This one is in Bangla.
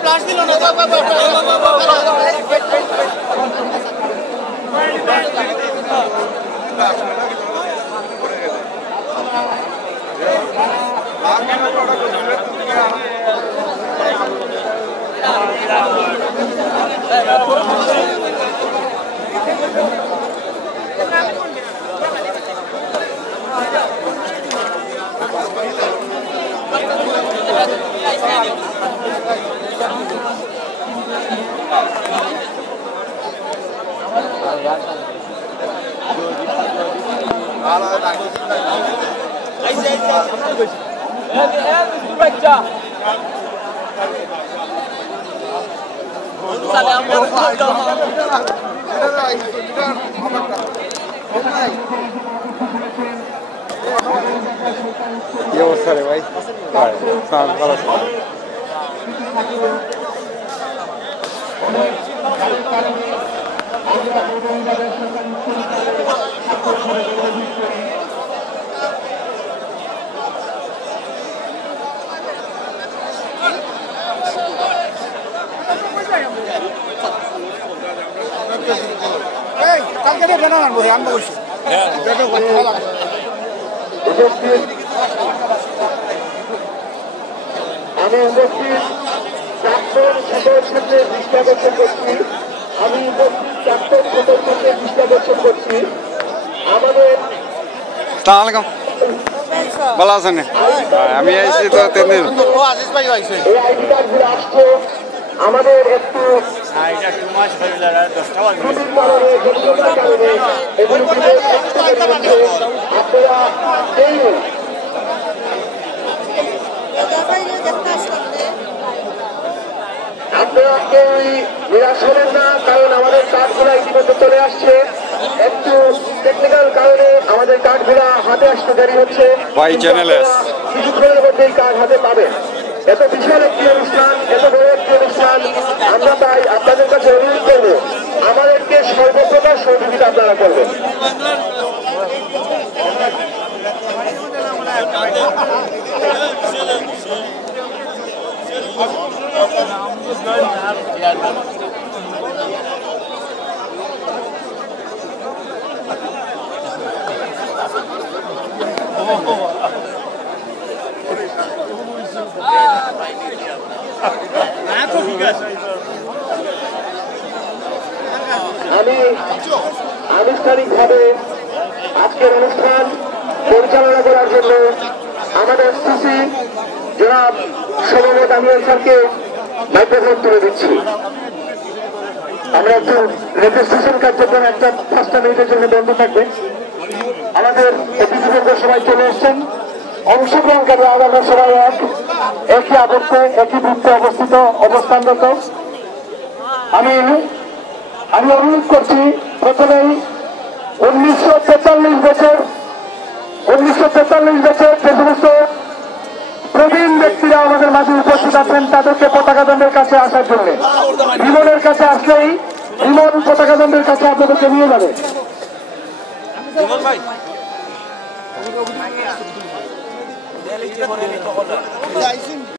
ফ্লাশ দিল না কি অবস্থা রে ভাই? ভালো আছে। আমি উপস্থিত প্রাক্তন সদস্যদের দৃষ্টাকর্ষণ করছি আমাদের ভালো আছেন? আমি আইছি তো 3 দিন। আমাদের একটু আপনারা কেউই নিরাশ হবেন না, কারণ আমাদের কাঠগুলা ইতিমধ্যে চলে আসছে। একটু টেকনিক্যাল কারণে আমাদের কাঠগুলা হাতে আসতে দেরি হচ্ছে, কিছুক্ষণের মধ্যেই কাঠ হাতে পাবেন। এত বিশাল একটি অনুষ্ঠান, এত বড় একটি অনুষ্ঠান, আমরা তাই আপনাদের কাছে অনুরোধ করবো আমাদেরকে সর্বপ্রকার সহযোগিতা আপনারা করবেন। আমি আনুষ্ঠানিকভাবে আজকের অনুষ্ঠান পরিচালনা করার জন্য আমাদের সিসি জনাব সভাপতি আমির স্যারকে মাইক্রোফোন তুলে দিচ্ছি। আমরা একটু রেজিস্ট্রেশন কার্যক্রম একটা 5 মিনিটের জন্য বন্ধ থাকবে। আমাদের অতিথিবৃন্দ সবাই চলে এসছেন, অংশগ্রহণকারী আমরা সবাই একই আবর্তে একই বৃত্তে অবস্থানরত। আমি অনুরোধ করছি প্রথমেই 1943 বছর যে সমস্ত প্রবীণ ব্যক্তিরা আমাদের মাঝে উপস্থিত আছেন তাদেরকে পতাকা দণ্ডের কাছে আসার জন্য। বিমনের কাছে আসলেই বিমন পতাকা দণ্ডের কাছে আপনাদেরকে নিয়ে যাবে।